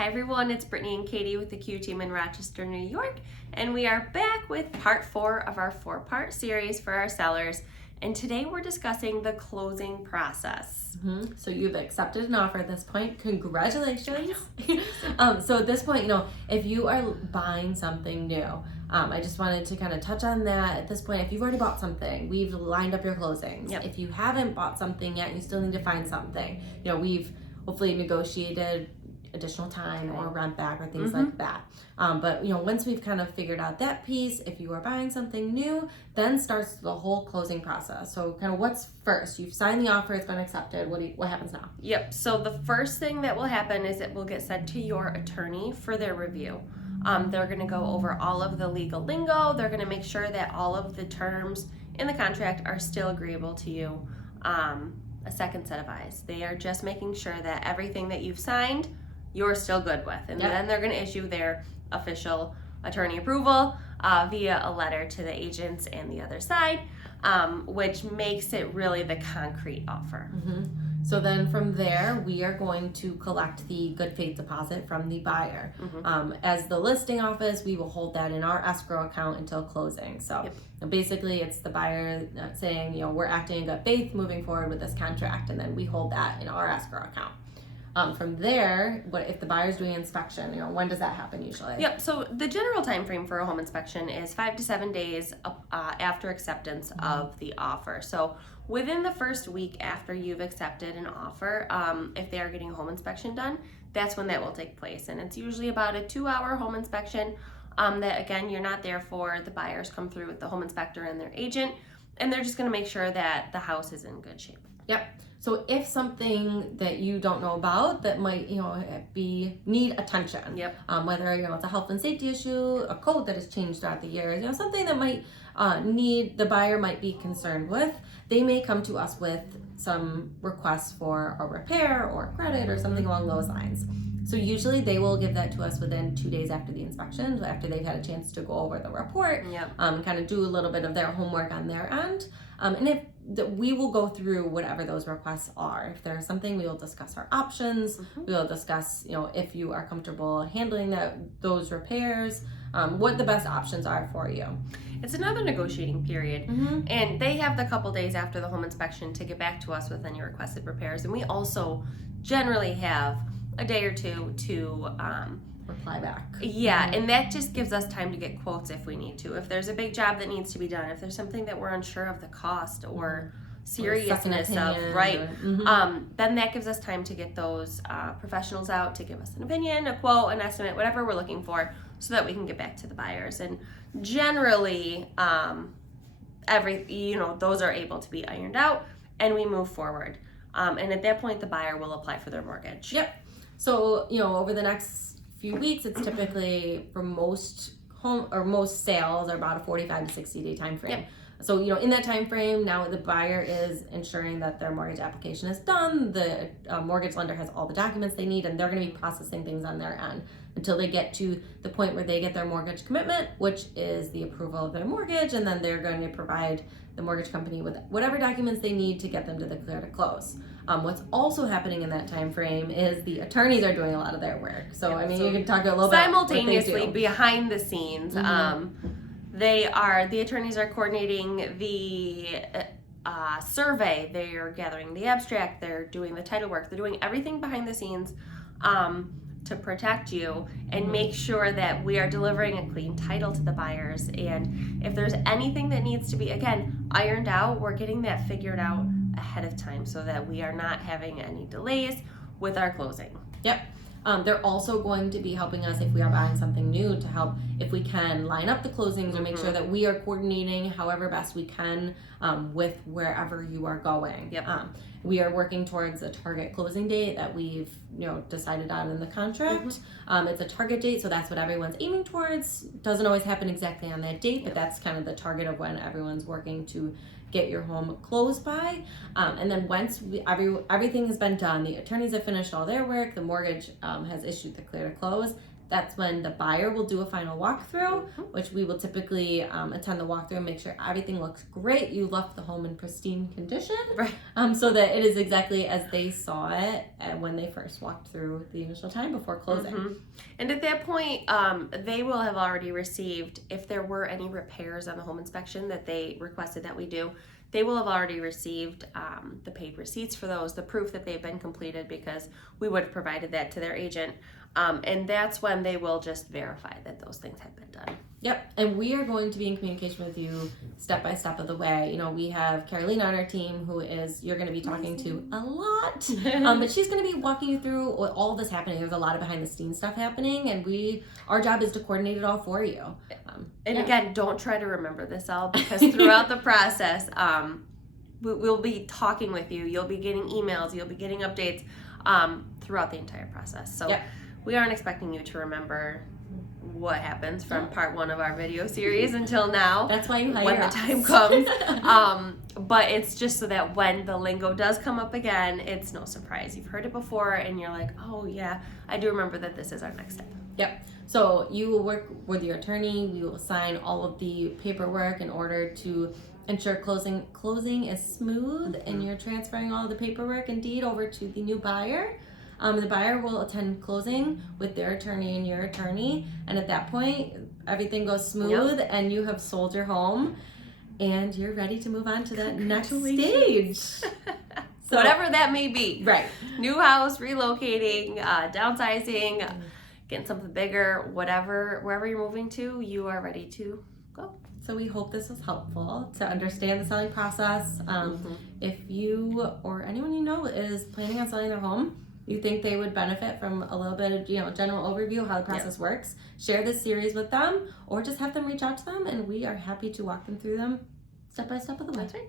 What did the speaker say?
Hi everyone, it's Brittany and Katie with the Q team in Rochester, New York, and we are back with part 4 of our 4-part series for our sellers. And today we're discussing the closing process. So you've accepted an offer at this point. Congratulations. So at this point, if you are buying something new, I just wanted to kind of touch on that. At this point, if you've already bought something, we've lined up your closings. Yep. If you haven't bought something yet, you still need to find something. We've hopefully negotiated additional time or rent back or things like that. But once we've kind of figured out that piece, if you are buying something new, then starts the whole closing process. So kind of what's first? You've signed the offer, it's been accepted. What happens now? Yep, so the first thing that will happen is it will get sent to your attorney for their review. They're going to go over all of the legal lingo. They're going to make sure that all of the terms in the contract are still agreeable to you. A second set of eyes. They are just making sure that everything that you've signed you're still good with. And then they're going to issue their official attorney approval via a letter to the agents and the other side, which makes it really the concrete offer. So then from there, we are going to collect the good faith deposit from the buyer. As the listing office, we will hold that in our escrow account until closing. So basically, it's the buyer saying, we're acting in good faith moving forward with this contract, and then we hold that in our escrow account. From there, what if the buyer's doing inspection? When does that happen usually? Yep. So the general time frame for a home inspection is 5 to 7 days after acceptance of the offer. So within the first week after you've accepted an offer, if they are getting a home inspection done, that's when that will take place. And it's usually about a 2-hour home inspection that, again, you're not there for. The buyers come through with the home inspector and their agent, and they're just going to make sure that the house is in good shape. Yep. So if something that you don't know about that might, need attention. Whether, it's a health and safety issue, a code that has changed throughout the years, something that might the buyer might be concerned with, they may come to us with some requests for a repair or credit or something along those lines. So usually they will give that to us within 2 days after the inspection, after they've had a chance to go over the report, and kind of do a little bit of their homework on their end. And if we will go through whatever those requests are. If there's something, we will discuss our options. We will discuss, if you are comfortable handling those repairs, what the best options are for you. It's another negotiating period, and they have the couple days after the home inspection to get back to us with any requested repairs. And we also generally have a day or two to reply back. And that just gives us time to get quotes if we need to. If there's a big job that needs to be done, if there's something that we're unsure of the cost or seriousness of, then that gives us time to get those professionals out to give us an opinion, a quote, an estimate, whatever we're looking for, so that we can get back to the buyers. And generally, those are able to be ironed out, and we move forward. And at that point, the buyer will apply for their mortgage. So, over the next few weeks, it's typically for most sales are about a 45 to 60 day time frame. So, in that time frame, now the buyer is ensuring that their mortgage application is done, the mortgage lender has all the documents they need, and they're going to be processing things on their end until they get to the point where they get their mortgage commitment, which is the approval of their mortgage, and then they're going to provide the mortgage company with whatever documents they need to get them to the clear to close. What's also happening in that time frame is the attorneys are doing a lot of their work. So, you can talk a little bit simultaneously behind the scenes. The attorneys are coordinating the survey, they're gathering the abstract, they're doing the title work, they're doing everything behind the scenes to protect you and make sure that we are delivering a clean title to the buyers. And if there's anything that needs to be, again, ironed out, we're getting that figured out ahead of time so that we are not having any delays with our closing. They're also going to be helping us if we are buying something new to help, if we can, line up the closings or make sure that we are coordinating however best we can with wherever you are going. We are working towards a target closing date that we've decided on in the contract. It's a target date, so that's what everyone's aiming towards. Doesn't always happen exactly on that date, but that's kind of the target of when everyone's working to get your home closed by. And then once everything has been done, the attorneys have finished all their work, the mortgage has issued the clear to close, That's when the buyer will do a final walkthrough, which we will typically attend the walkthrough and make sure everything looks great. You left the home in pristine condition, right? So that it is exactly as they saw it when they first walked through the initial time before closing. And at that point, they will have already received, if there were any repairs on the home inspection that they requested that we do, they will have already received the paid receipts for those, the proof that they've been completed, because we would have provided that to their agent. And that's when they will just verify that those things have been done. Yep, and we are going to be in communication with you step by step of the way. You know, we have Carolina on our team who you're going to be talking to a lot, but she's going to be walking you through all this happening. There's a lot of behind the scenes stuff happening, and our job is to coordinate it all for you. And again, don't try to remember this all, because throughout the process, we'll be talking with you. You'll be getting emails. You'll be getting updates throughout the entire process. So we aren't expecting you to remember what happens from part 1 of our video series until now. That's why you hire when us. the time comes. But it's just so that when the lingo does come up again, it's no surprise. You've heard it before and you're like, oh yeah, I do remember that this is our next step. Yep. So you will work with your attorney. We will sign all of the paperwork in order to ensure closing is smooth, and you're transferring all of the paperwork and deed over to the new buyer. The buyer will attend closing with their attorney and your attorney, and at that point, everything goes smooth, and you have sold your home, and you're ready to move on to the next stage. So, whatever that may be. Right. New house, relocating, downsizing, getting something bigger, wherever you're moving to, you are ready to go. So we hope this was helpful to understand the selling process. If you or anyone you know is planning on selling their home, you think they would benefit from a little bit of general overview of how the process works, share this series with them, or just have them reach out to them, and we are happy to walk them through them step by step of the way. That's right.